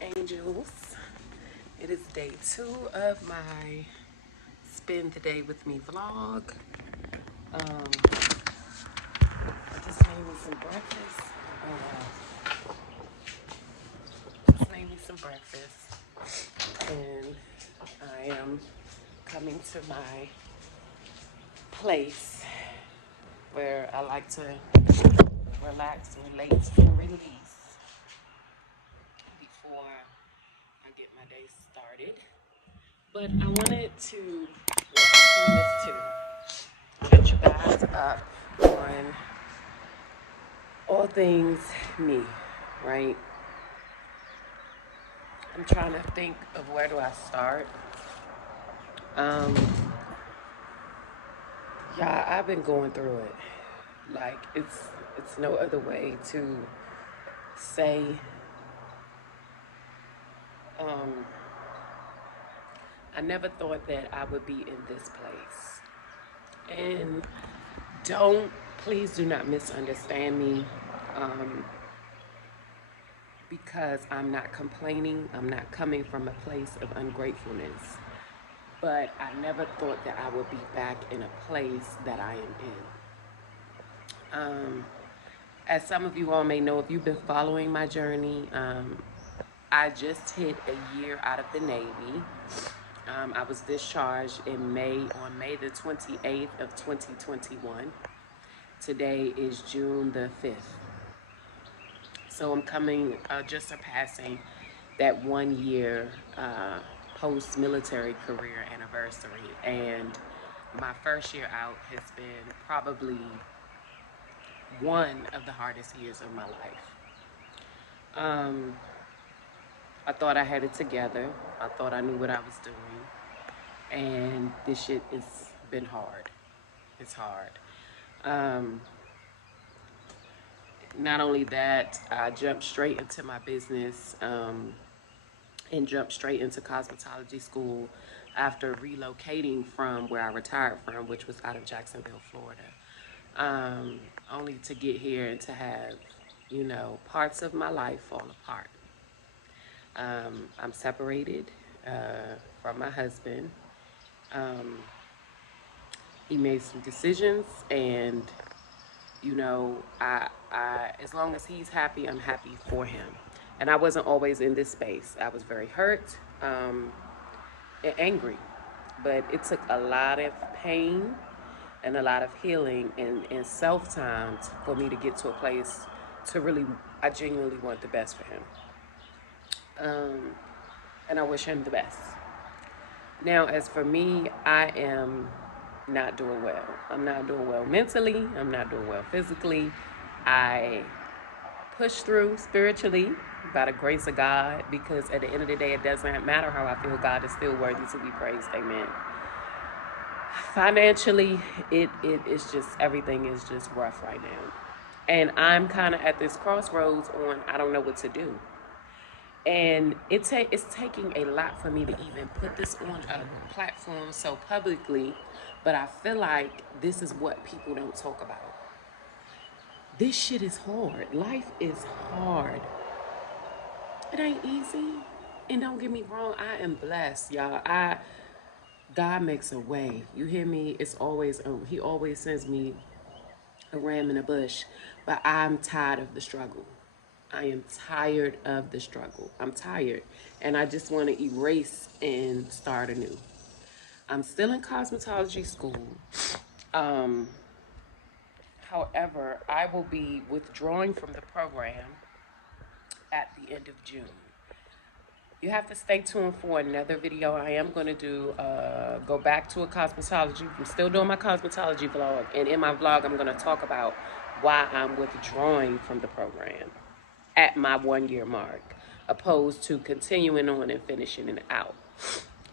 angels. It is day 2 of my spend the day with me vlog. I just made me some breakfast. Just made me some breakfast, and I am coming to my place where I like to relax, relate, and release before I get my day started. But I wanted to do this to catch you guys up on all things me, right? I'm trying to think of where do I start. Um, yeah, I've been going through it. Like it's no other way to say. Um, I never thought that I would be in this place. And please do not misunderstand me. Um, because I'm not complaining. I'm not coming from a place of ungratefulness. But I never thought that I would be back in a place that I am in. As some of you all may know, if you've been following my journey, I just hit a year out of the Navy. I was discharged in on May the 28th of 2021. Today is June the 5th. So I'm coming, just surpassing that 1 year post-military career anniversary. And my first year out has been probably one of the hardest years of my life. I thought I had it together. I thought I knew what I was doing. And this shit has been hard. It's hard. Not only that, I jumped straight into my business and jumped straight into cosmetology school after relocating from where I retired from, which was out of Jacksonville, Florida. Only to get here and to have, parts of my life fall apart. I'm separated from my husband. He made some decisions, and as long as he's happy, I'm happy for him. And I wasn't always in this space. I was very hurt and angry, but it took a lot of pain and a lot of healing and self-time for me to get to a place to really, I genuinely want the best for him. And I wish him the best. Now, as for me, I am not doing well. I'm not doing well mentally. I'm not doing well physically. I push through spiritually by the grace of God, because at the end of the day, it doesn't matter how I feel. God is still worthy to be praised. Amen. Financially, it is just, everything is just rough right now. And I'm kind of at this crossroads on, I don't know what to do. And it's taking a lot for me to even put this on a platform so publicly, but I feel like this is what people don't talk about. This shit is hard. Life is hard. It ain't easy. And don't get me wrong, I am blessed, y'all. God makes a way. You hear me? It's always, he always sends me a ram in a bush, but I'm tired of the struggle. I am tired of the struggle. I'm tired, and I just want to erase and start anew. I'm still in cosmetology school. However, I will be withdrawing from the program at the end of June. You have to stay tuned for another video. I am going to go back to a cosmetology. I'm still doing my cosmetology vlog, and in my vlog, I'm going to talk about why I'm withdrawing from the program at my 1 year mark, opposed to continuing on and finishing it out.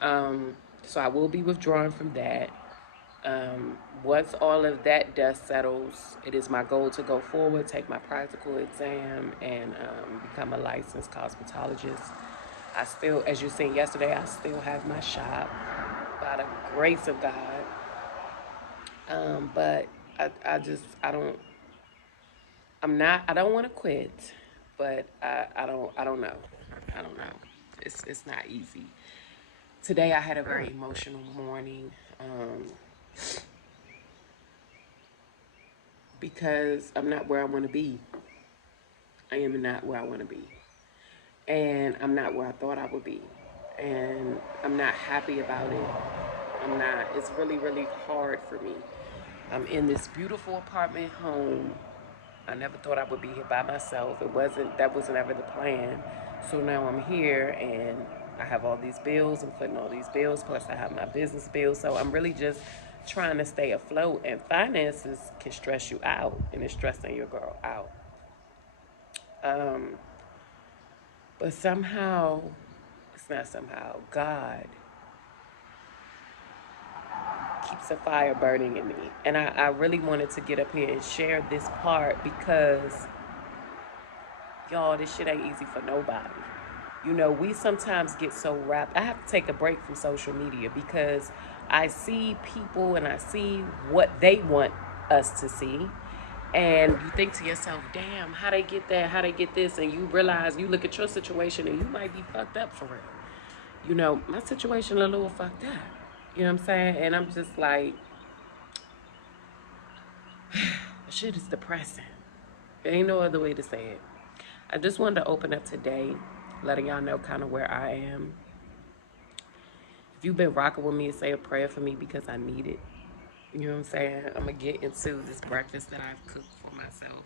So I will be withdrawing from that. Once all of that dust settles, it is my goal to go forward, take my practical exam, and become a licensed cosmetologist. I still, as you seen yesterday, I still have my shop by the grace of God. But I don't want to quit, but I don't know. I don't know. It's not easy. Today I had a very emotional morning because I'm not where I want to be. I am not where I want to be. And I'm not where I thought I would be. And I'm not happy about it. I'm not. It's really, really hard for me. I'm in this beautiful apartment home. I never thought I would be here by myself. That wasn't ever the plan. So now I'm here and I have all these bills. I'm putting all these bills, plus I have my business bills. So I'm really just trying to stay afloat. And finances can stress you out, and it's stressing your girl out. But somehow, it's not somehow, God keeps a fire burning in me. And I really wanted to get up here and share this part because, y'all, this shit ain't easy for nobody. You know, we sometimes get so wrapped. I have to take a break from social media because I see people and I see what they want us to see. And you think to yourself, damn, how they get that, how they get this, and you realize, you look at your situation and you might be fucked up for real. You know, my situation a little fucked up. You know what I'm saying? And I'm just like, shit is depressing. There ain't no other way to say it. I just wanted to open up today, letting y'all know kind of where I am. If you've been rocking with me, say a prayer for me because I need it. You know what I'm saying? I'm going to get into this breakfast that I've cooked for myself.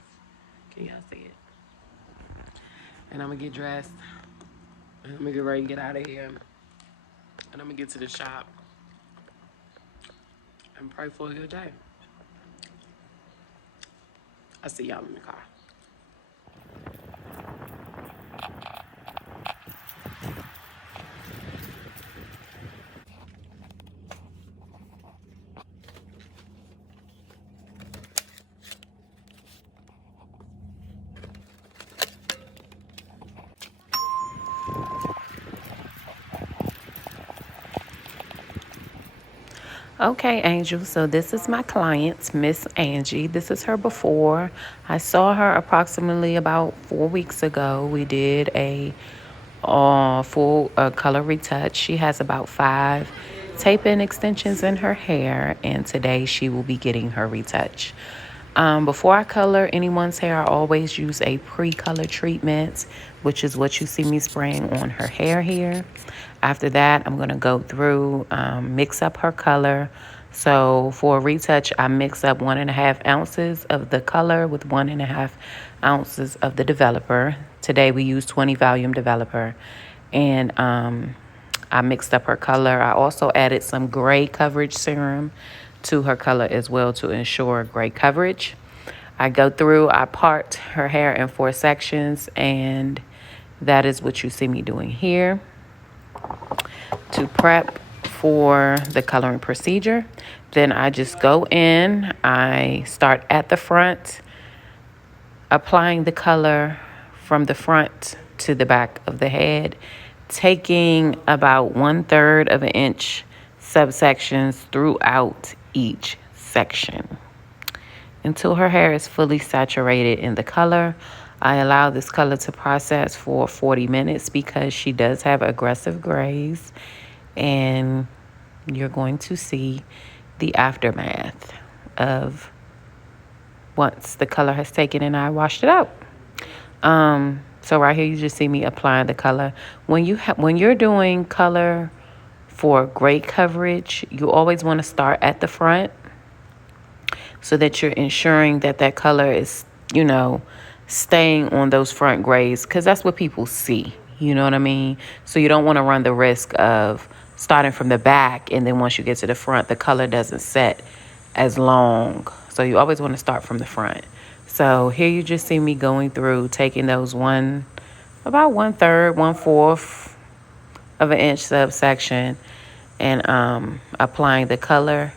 Can y'all see it? And I'm going to get dressed. And I'm going to get ready to get out of here. And I'm going to get to the shop and pray for a good day. I'll see y'all in the car. Okay, Angel. So this is my client, Miss Angie. This is her before. I saw her approximately about 4 weeks ago. We did a full color retouch. She has about 5 tape-in extensions in her hair, and today she will be getting her retouch. Before I color anyone's hair, I always use a pre-color treatment, which is what you see me spraying on her hair here. After that, I'm going to go through, mix up her color. So for a retouch, I mix up 1.5 ounces of the color with 1.5 ounces of the developer. Today we use 20 volume developer. And I mixed up her color. I also added some gray coverage serum to her color as well to ensure gray coverage. I go through, I part her hair in 4 sections, and that is what you see me doing here to prep for the coloring procedure. Then I just go in, I start at the front, applying the color from the front to the back of the head, taking about 1/3 of an inch subsections throughout each section until her hair is fully saturated in the color. I allow this color to process for 40 minutes because she does have aggressive grays, and you're going to see the aftermath of once the color has taken and I washed it out. So right here you just see me applying the color. When you're doing color for great coverage, you always want to start at the front so that you're ensuring that that color is, staying on those front grays, because that's what people see. You know what I mean? So you don't want to run the risk of starting from the back, and then once you get to the front, the color doesn't set as long. So you always want to start from the front. So here you just see me going through, taking those about 1/3, 1/4 of an inch subsection, and applying the color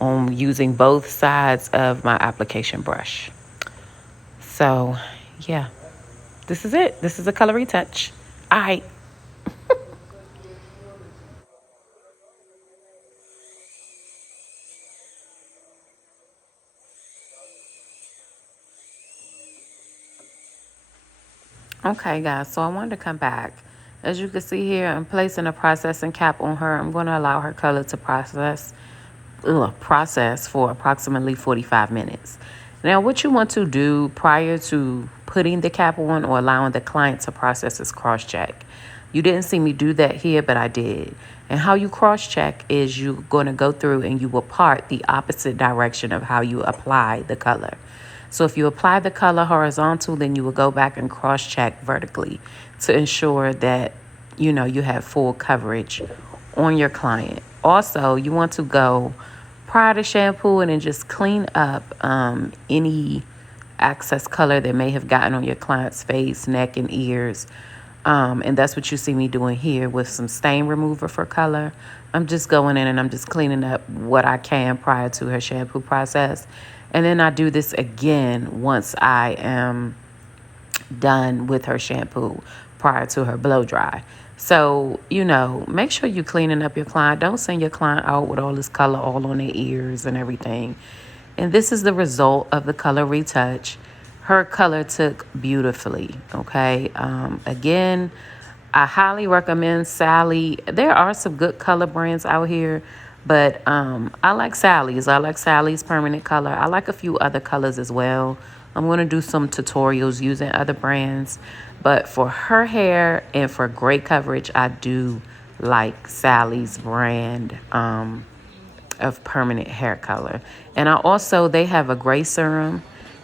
on using both sides of my application brush. So, yeah, this is it. This is a color retouch. All right. Okay, guys, so I wanted to come back As you can see here, I'm placing a processing cap on her. I'm going to allow her color to process for approximately 45 minutes. Now, what you want to do prior to putting the cap on or allowing the client to process is cross check. You didn't see me do that here, but I did. And how you cross check is you're going to go through and you will part the opposite direction of how you apply the color. So if you apply the color horizontal, then you will go back and cross check vertically to ensure that you have full coverage on your client. Also, you want to go prior to shampooing and just clean up any excess color that may have gotten on your client's face, neck, and ears. And that's what you see me doing here with some stain remover for color. I'm just going in and I'm just cleaning up what I can prior to her shampoo process. And then I do this again once I am done with her shampoo prior to her blow dry. So, make sure you're cleaning up your client. Don't send your client out with all this color all on their ears and everything. And this is the result of the color retouch. Her color took beautifully, okay? Again, I highly recommend Sally. There are some good color brands out here, but I like Sally's. I like Sally's Permanent Color. I like a few other colors as well. I'm going to do some tutorials using other brands. But for her hair and for great coverage, I do like Sally's brand of permanent hair color. And they have a gray serum,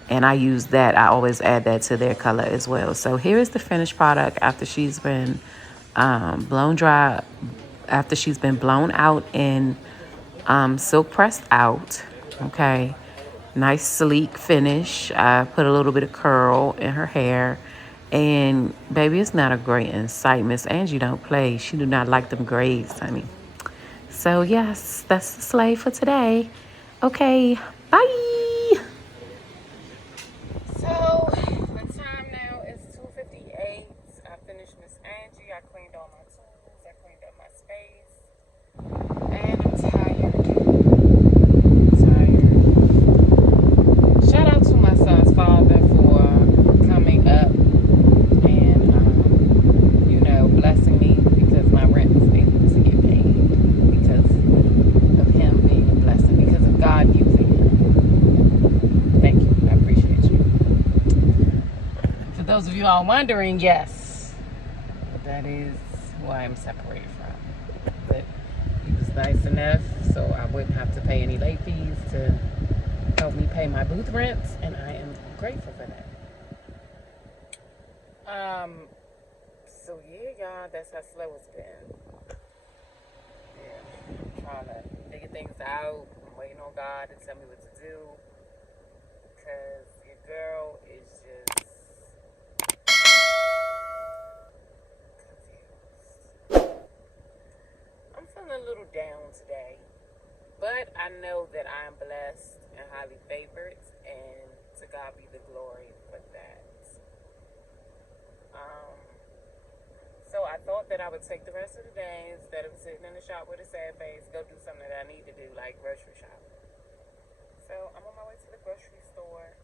and I use that. I always add that to their color as well. So here is the finished product after she's been blown dry, after she's been blown out and silk pressed out. Okay, nice sleek finish. I put a little bit of curl in her hair. And baby, it's not a great insight. Miss Angie don't play. She do not like them grays, honey. So yes, that's the slay for today. Okay, bye. So the time now is 2:58. I finished Miss Angie. I cleaned all my tools. I cleaned up my space. And I'm tired. Shout out to my son's father for coming up and blessing me because my rent was able to get paid because of him being a blessing, because of God using him. Thank you. I appreciate you. For those of you all wondering, yes, that is who I am separated from. But he was nice enough so I wouldn't have to pay any late fees to help me pay my booth rents, and I am grateful for that. So yeah, y'all, that's how slow it's been. Yeah, I'm trying to figure things out. I'm waiting on God to tell me what to do, because your girl is just confused. I'm feeling a little down today, but I know that I am blessed and highly favored, and to God be the glory for that. So I thought that I would take the rest of the day, instead of sitting in the shop with a sad face, go do something that I need to do, like grocery shop. So I'm on my way to the grocery store.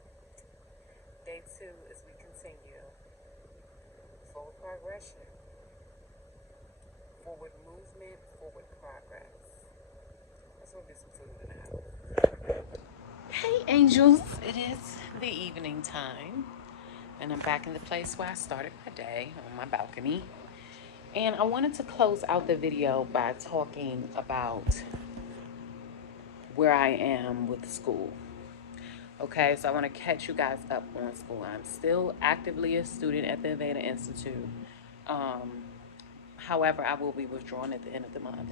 Day 2 as we continue. Forward progression. Forward movement, forward progress. Let's go get some food in the house. Hey angels, it is the evening time, and I'm back in the place where I started my day, on my balcony. And I wanted to close out the video by talking about where I am with school. Okay, so I want to catch you guys up on school. I'm still actively a student at the Aveda Institute. However, I will be withdrawing at the end of the month.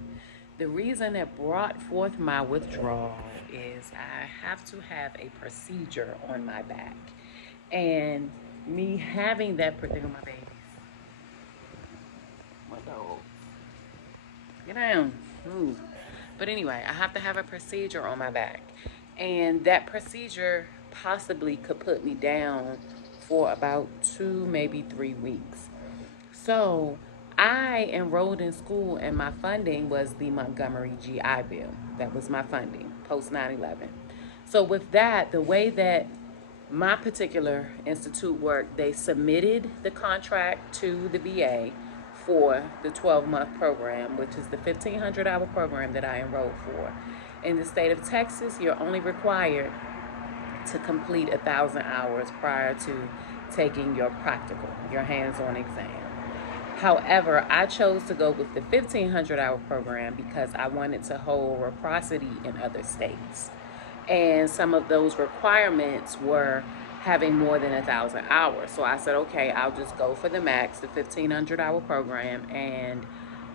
The reason that brought forth my withdrawal is I have to have a procedure on my back. And me having that particular, my babies. My dog. Get down. Move. But anyway, I have to have a procedure on my back. And that procedure possibly could put me down for about 2, maybe 3 weeks. So I enrolled in school, and my funding was the Montgomery GI Bill. That was my funding, post 9/11. So with that, the way that my particular institute worked, they submitted the contract to the VA for the 12-month program, which is the 1,500-hour program that I enrolled for. In the state of Texas, you're only required to complete 1,000 hours prior to taking your practical, your hands-on exam. However, I chose to go with the 1,500-hour program because I wanted to hold reciprocity in other states. And some of those requirements were having more than 1,000 hours. So I said, okay, I'll just go for the max, the 1,500-hour program, and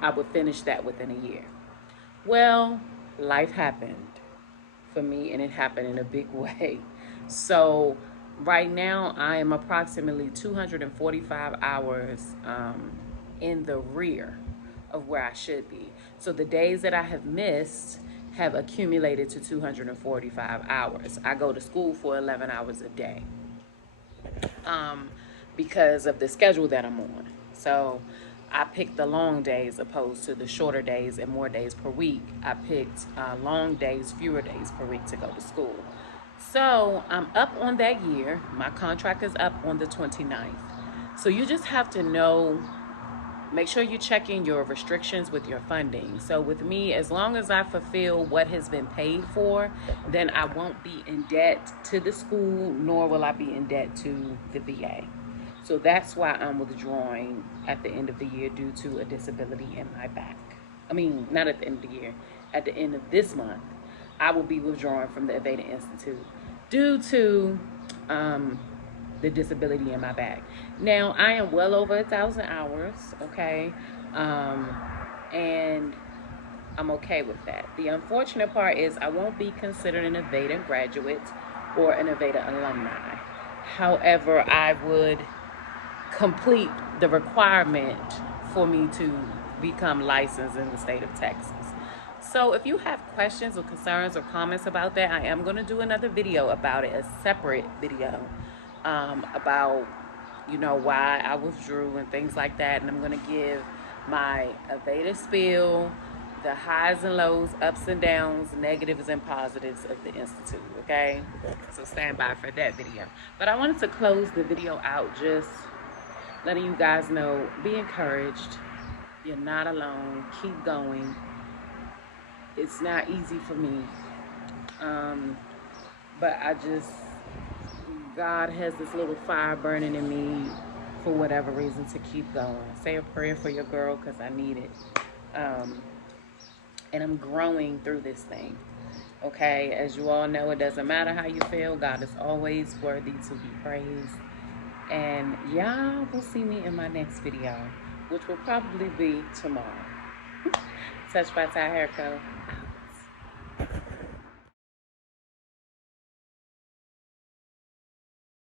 I would finish that within a year. Well, life happened for me, and it happened in a big way. So right now, I am approximately 245 hours in the rear of where I should be. So the days that I have missed have accumulated to 245 hours. I go to school for 11 hours a day because of the schedule that I'm on. So I picked the long days opposed to the shorter days and more days per week. I picked long days, fewer days per week to go to school. So I'm up on that year. My contract is up on the 29th. So you just have to know, make sure you check in your restrictions with your funding. So with me, as long as I fulfill what has been paid for, then I won't be in debt to the school, nor will I be in debt to the VA. So that's why I'm withdrawing at the end of the year due to a disability in my back. I mean, not at the end of the year, at the end of this month, I will be withdrawing from the Aveda Institute due to the disability in my back. Now, I am well over 1,000 hours, okay? And I'm okay with that. The unfortunate part is I won't be considered an Aveda graduate or an Aveda alumni. However, I would complete the requirement for me to become licensed in the state of Texas. So if you have questions or concerns or comments about that, I am going to do another video about it, a separate video about, you know, why I withdrew and things like that. And I'm going to give my Aveda spiel, the highs and lows, ups and downs, negatives and positives of the Institute, okay? So stand by for that video. But I wanted to close the video out just letting you guys know, be encouraged. You're not alone. Keep going. It's not easy for me. But God has this little fire burning in me for whatever reason to keep going. Say a prayer for your girl because I need it. And I'm growing through this thing. Okay, as you all know, it doesn't matter how you feel. God is always worthy to be praised. And y'all will see me in my next video, which will probably be tomorrow. Touched by TyHairCo.